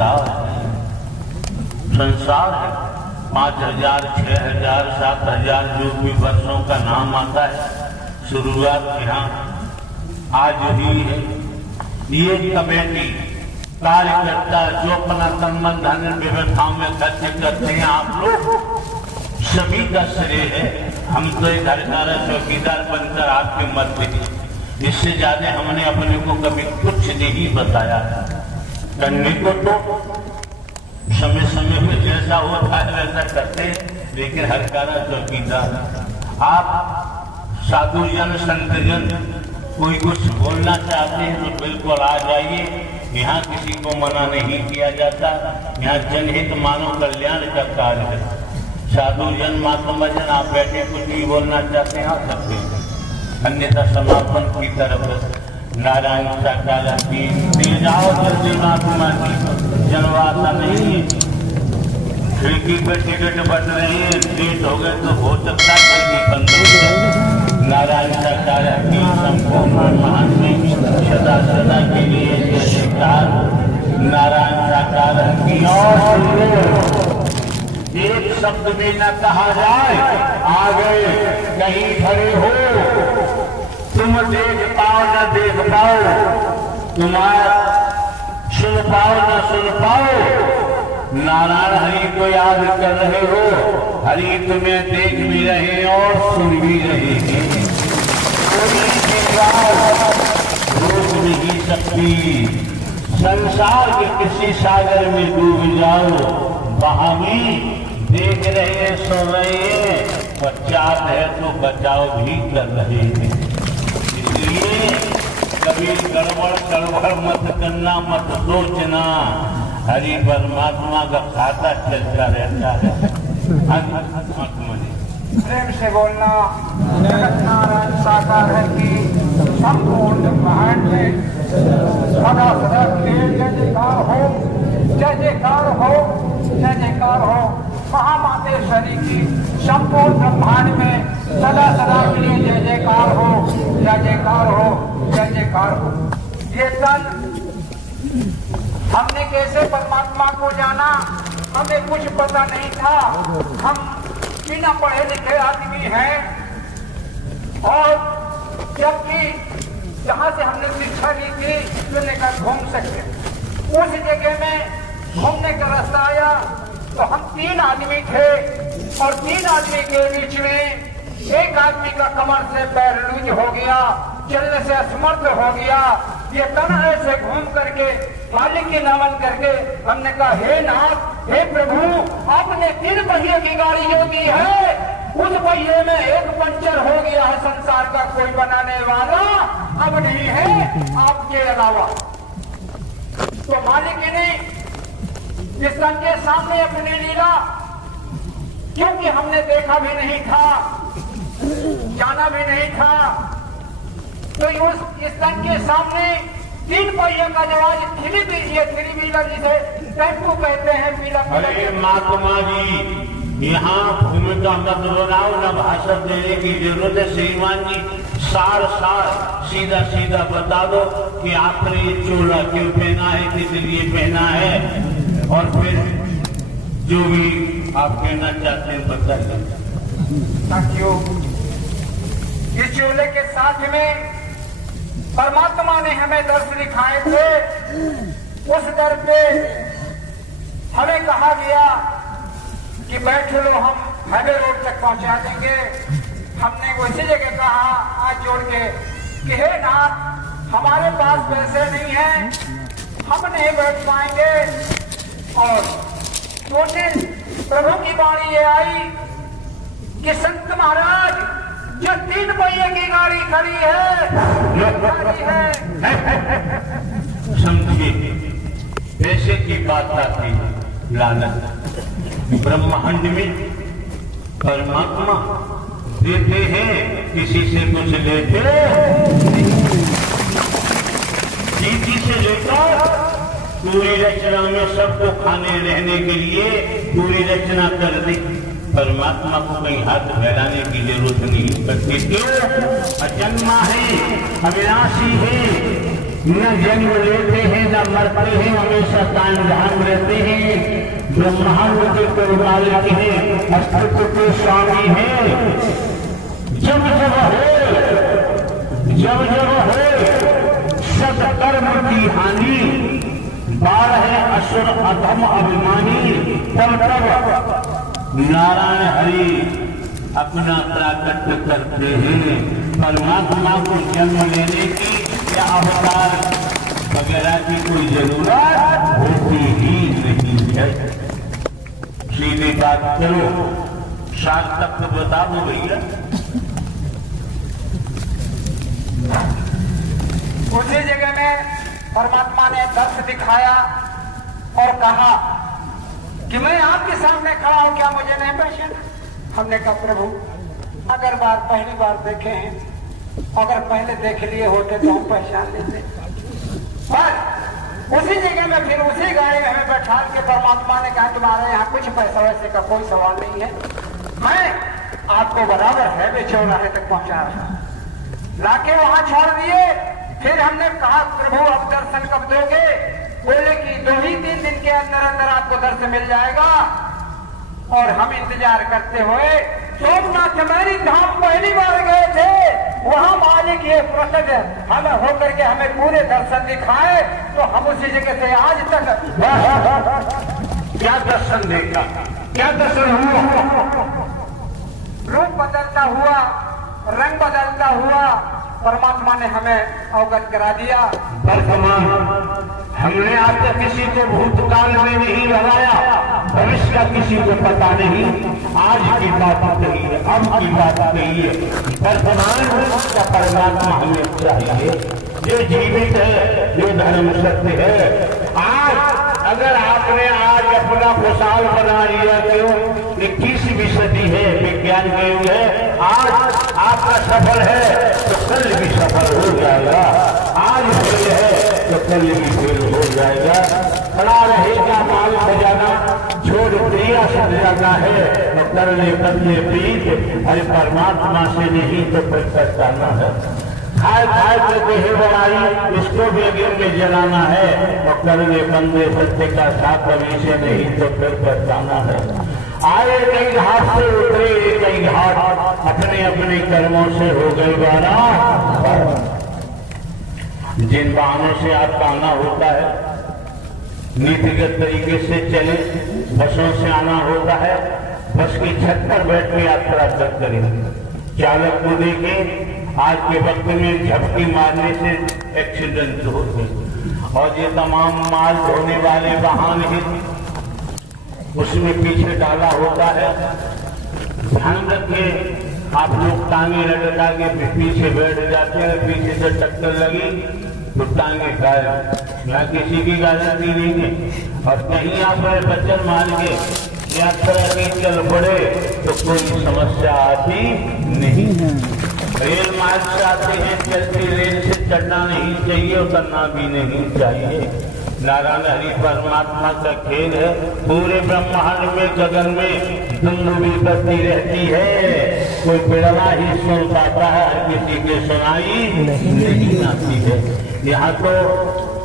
संसार है। संसार है 5000, 6000, 7000 जो भी वर्षों का नाम आता है, शुरुआत यहाँ आज ही है। ये कमेटी कार्यकर्ता जो अपना तन मन धन व्यवस्थाओं में खर्च करते हैं, आप लोग सभी का श्रेय है। हम तो एक हरकारा चौकीदार बनकर आपके मध्य हैं, इससे ज्यादा हमने अपने को कभी कुछ नहीं बताया। करने को तो समय समय में जैसा होता है वैसा करते हैं, लेकिन हरकारा चौकीदार आप साधु जन संत जन कोई कुछ बोलना चाहते हैं तो बिल्कुल आ जाइए। यहाँ किसी को मना नहीं किया जाता। यहाँ जनहित मानव कल्याण का कार्य है। साधु जन महात्मा जन आप बैठे कुछ भी बोलना चाहते हैं आ सकते हैं, अन्यथा समापन की तरफ नारायण साकार की जाओ जल्दी महात्मा की जनवाता नहीं है। खिड़की पर टिकट बच रही है, लेट हो गए तो हो सकता है जल्दी बंद हो जाए। नारायण साकार की संपूर्ण महान में सदा सदा के लिए जयकार। नारायण साकार की और एक शब्द भी न कहा जाए, आ गए कहीं खड़े हो, तुम देख पाओ न देख पाओ, तुम्हारा सुन पाओ न सुन पाओ, नारायण हरि को याद कर रहे हो, हरि तुम्हें देख भी रहे और सुन भी रहे हैं। कोई रोक नहीं सकती। संसार के किसी सागर में डूब जाओ, वहां भी देख रहे हैं, सुन रहे हैं, पश्चात है तो बचाव भी कर रहे हैं। इसलिए कभी गड़बड़ मत करना, मत सोचना। हरि परमात्मा का खाता चलता रहता है। प्रेम से बोलना। जगत नारायण साकार है कि संपूर्ण ब्रह्मांड में सदा सदा के जय जयकार हो, जय जयकार हो, जय जयकार हो। महामातेश्वरी की संपूर्ण ब्रह्मांड में सदा सदा के लिए जय जयकार हो, जय जयकार हो, जय जयकार हो। ये तन हमने कैसे परमात्मा को जाना, हमें कुछ पता नहीं था। हम बिना पढ़े लिखे आदमी हैं और जबकि जहाँ से हमने शिक्षा ली थी तो लेकर घूम सकते, उस जगह में घूमने का रास्ता आया तो हम 3 आदमी थे और 3 आदमी के बीच में एक आदमी का कमर से पैर लूज हो गया, चलने से असमर्थ हो गया। ये तन ऐसे घूम करके मालिक की नमन करके हमने कहा, हे नाथ, हे प्रभु, आपने 3 पहिए की गाड़ी जो दी है, उस पहिए में एक पंचर हो गया है। संसार का कोई बनाने वाला अब नहीं है आपके अलावा। तो मालिक ने इस तन के सामने अपने लीला, क्योंकि हमने देखा भी नहीं था, जाना भी नहीं था, तो इस तन के सामने 3 पहिए का जवाब थ्री व्हीलर जिसे टेम्पो कहते हैं, व्हीलर। अरे महात्मा जी, यहाँ भूमिका मत बनाओ, न भाषण देने की जरूरत है। श्रीमान जी सार सीधा सीधा बता दो कि आपने ये चोला क्यों पहना है, किस लिए पहना है, और फिर जो भी आप कहना चाहते हैं बताइए। साथियों, इस चोले के साथ में परमात्मा ने हमें दर्श दिखाए थे। उस दर पे हमें कहा गया कि बैठ लो, हम हाईवे रोड तक पहुंचा देंगे। हमने उसी जगह कहा हाथ जोड़ के कि हे नाथ, हमारे पास पैसे नहीं हैं, हम नहीं बैठ पाएंगे। और तो प्रभु की बाणी ये आई कि संत महाराज, जो 3 पहिए की गाड़ी खड़ी है, संत जी पैसे की बात आती है, लालच। ब्रह्मांड में परमात्मा देते हैं, किसी से कुछ लेते, किसी से लेकर पूरी रचना में सबको खाने रहने के लिए पूरी रचना कर दी। परमात्मा को कहीं हाथ फैलाने की जरूरत नहीं पड़ती। क्यों? अजन्मा है, अविनाशी है, न जन्म लेते हैं न मरते हैं, हमेशा कायम धाम रहते हैं। ब्रह्मांड के मालिक हैं, अस्तित्व के स्वामी हैं। जब जब हो सत्कर्म की हानि, बाढ़ है असुर अधम अभिमानी, तब तब नारायण हरि अपना प्राकट्य करते हैं। परमात्मा को जन्म लेने की या अवतार वगैरह की कोई जरूरत होती ही नहीं है। सीधी बात करो, शान तक तो बता दो भैया। उसी जगह में परमात्मा ने दर्श दिखाया और कहा कि मैं आपके सामने खड़ा हूं, क्या मुझे नहीं पहचाना? हमने कहा प्रभु अगर पहली बार देखे हैं, अगर पहले देख लिए होते तो हम पहचान लेते। पर उसी जगह में फिर उसी गाड़ी में हमें बैठा के परमात्मा ने कहा तुम्हारे यहाँ कुछ पैसा वैसे का कोई सवाल नहीं है, मैं आपको बराबर है वे चौराहे तक पहुंचा रहा हूं। लाके वहां छोड़ दिए। फिर हमने कहा प्रभु अब दर्शन कब दोगे? बोले कि 2-3 दिन के अंदर अंदर आपको दर्शन मिल जाएगा। और हम इंतजार करते हुए सोमनाथ मेरी धाम पहली बार गए थे, वहां मालिक ये प्रसन्न हमें होकर के हमें पूरे दर्शन दिखाए, तो हम उसी जगह से आज तक क्या दर्शन देखा, क्या दर्शन हुआ? रूप बदलता हुआ, रंग बदलता हुआ परमात्मा ने हमें अवगत करा दिया। वर्तमान हमने आज तक किसी को भूतकाल में नहीं लगाया, भविष्य का किसी को पता नहीं। आज की बात कही है, अब की बात कही है। वर्तमान का परमात्मा हमें चाहिए, जो जीवित है, जो धर्म सत्य है। आज अगर आपने आज अपना खुशहाल बना लिया, क्यों 21वीं सदी है, विज्ञान का युग है, आज आपका सफल है तो कल भी सफल हो जाएगा। आज फेल है तो कल भी फेल हो जाएगा। खड़ा रहेगा माल बजाना, छोड़ दिया सब जाना है तो करने बदले प्रीत, अरे परमात्मा से नहीं तो फिर पहचाना है। खाए खाए तो देह बनाई, इसको भी अग्नि में जलाना है तो करने बंदे सत्य का साथ अभी से नहीं तो फिर पहचाना है। आए कई घाट से उतरे कई घाट, अपने अपने कर्मों से हो गए बारा। जिन वाहनों से आपका आना होता है, नीतिगत तरीके से चले, बसों से आना होता है, बस की छत पर बैठ के यात्रा तक करें। चालक को देखें, आज के वक्त में झपकी मारने से एक्सीडेंट होते, और ये तमाम माल ढोने वाले वाहन ही उसमें पीछे डाला होता है। ध्यान रखिए, आप लोग टांगे लटका के पीछे बैठ जाते हैं, पीछे से टक्कर लगी तो टांगे गायब, यहाँ किसी की गारंटी नहीं है। और कहीं आप बचन मार के यात्रा की चल पड़े तो कोई समस्या आती नहीं है। रेल मार्ग से आते हैं, चलती रेल से चढ़ना नहीं चाहिए, उतरना भी नहीं चाहिए। नारायण हरि परमात्मा का खेल है। पूरे ब्रह्मांड में गगन में दुंदुभी बजती रहती है, कोई बिड़ला ही सुन पाता है, हर किसी के सुनाई नहीं आती है। यहाँ तो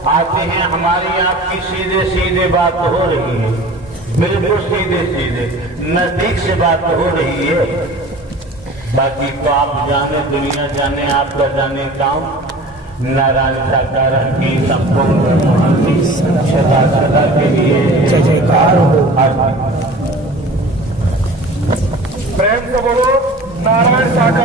आते हैं, हमारी आपकी सीधे सीधे बात हो रही है, बिल्कुल सीधे सीधे नजदीक से बात हो रही है। बाकी तो आप जाने, दुनिया जाने, आपका जाने काम। नारायण साकार की संपूर्ण सदा सदा के लिए जय जयकार हो।